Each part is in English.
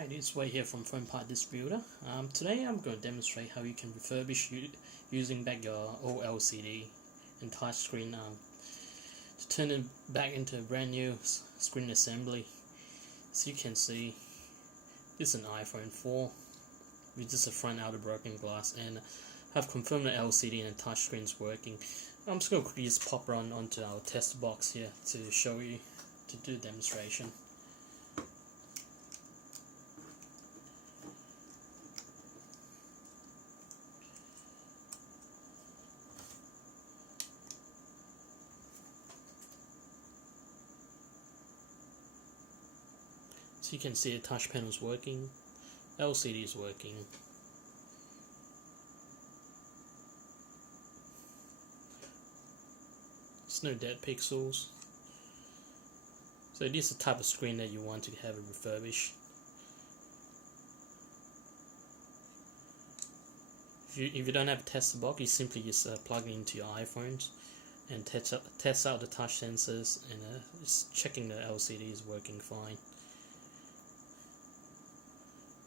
Hi, this is Wei here from Phone Part Distributor. Today I'm going to demonstrate how you can refurbish using back your old LCD and touchscreen to turn it back into a brand new screen assembly. As you can see, this is an iPhone 4 with just the front outer broken glass, and I've confirmed the LCD and the touchscreen is working. I'm just going to quickly just pop run onto our tester box here to show you to do the demonstration. So you can see the touch panel is working, LCD is working. There's no dead pixels. So this is the type of screen that you want to have it refurbished. If you don't have a tester box, you simply just plug it into your iPhones and test out the touch sensors, and just checking the LCD is working fine.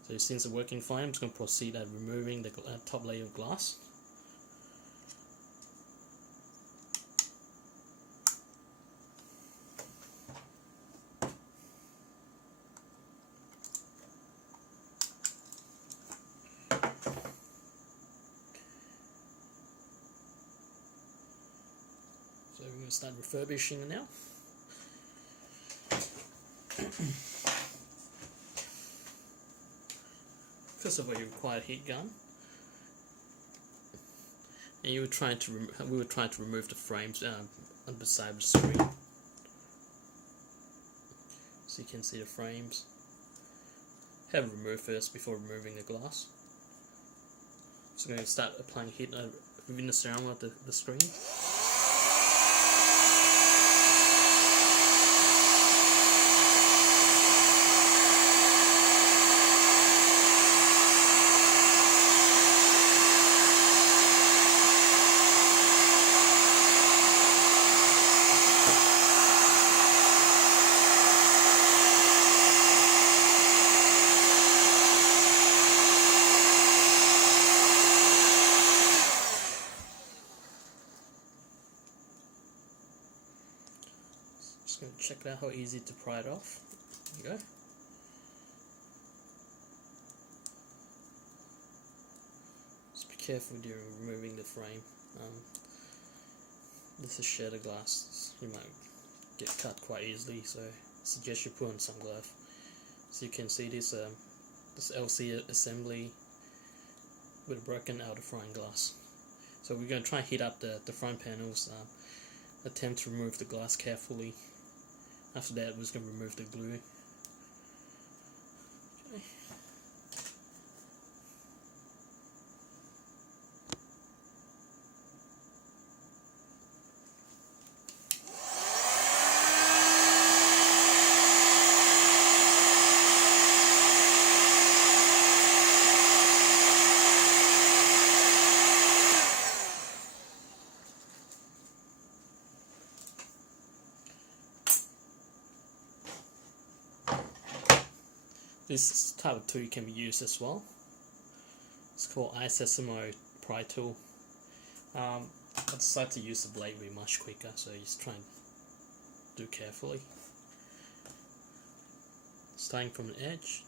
So since it's working fine, I'm just going to proceed at removing the top layer of glass. So we're going to start refurbishing it now. First of all, you require a heat gun, and we would try to remove the frames on the side of the screen. So you can see the frames. Have it removed first before removing the glass. So I'm going to start applying heat within the surround of the screen. Just going to check out how easy to pry it off. There you go. Just be careful during removing the frame. This is shattered glass. You might get cut quite easily, so I suggest you put on some glove. So you can see this LCD assembly with a broken outer front glass. So we're going to try and heat up the front panels. Attempt to remove the glass carefully. After that, we're just going to remove the glue. Okay. This type of tool can be used as well. It's called iSesamo pry tool. I decided to use the blade, be much quicker, so just try and do carefully. Starting from the edge.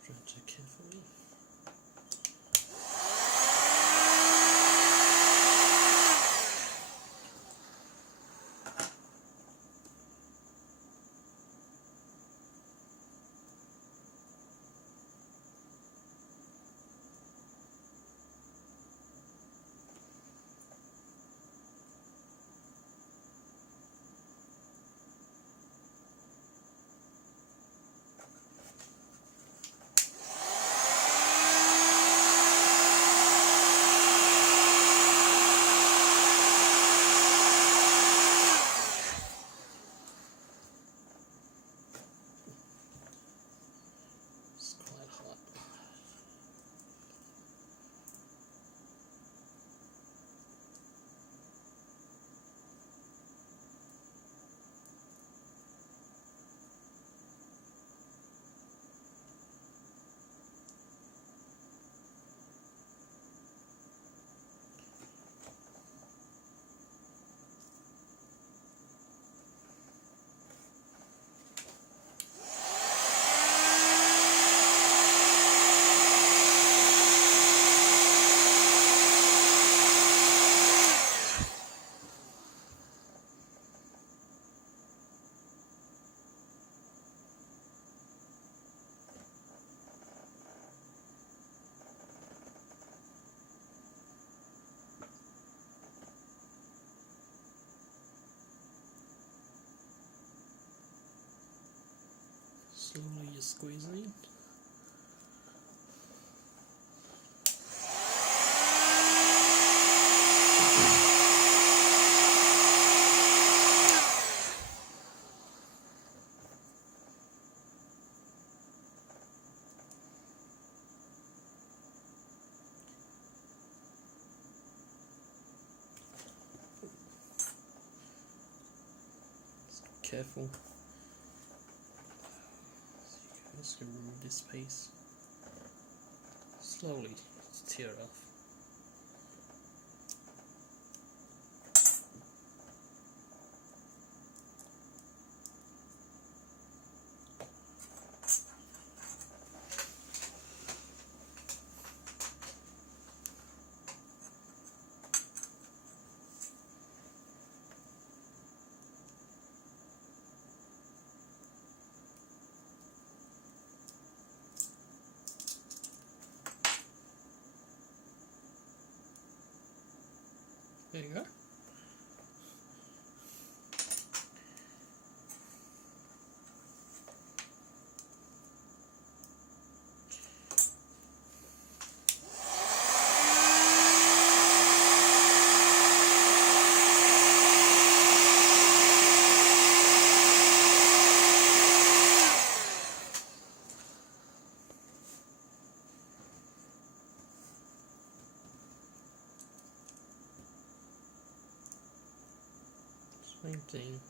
Stretch it carefully. slowly just squeeze it in. Careful. Just remove this piece. Slowly tear it off. There you go. Same thing.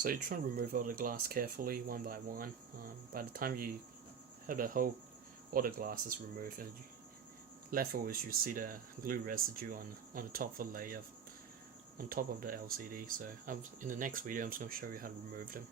So you try and remove all the glass carefully, one by one. By the time you have all the glasses removed, and left over is you see the glue residue on the top of the layer, on top of the LCD. So in the next video, I'm just going to show you how to remove them.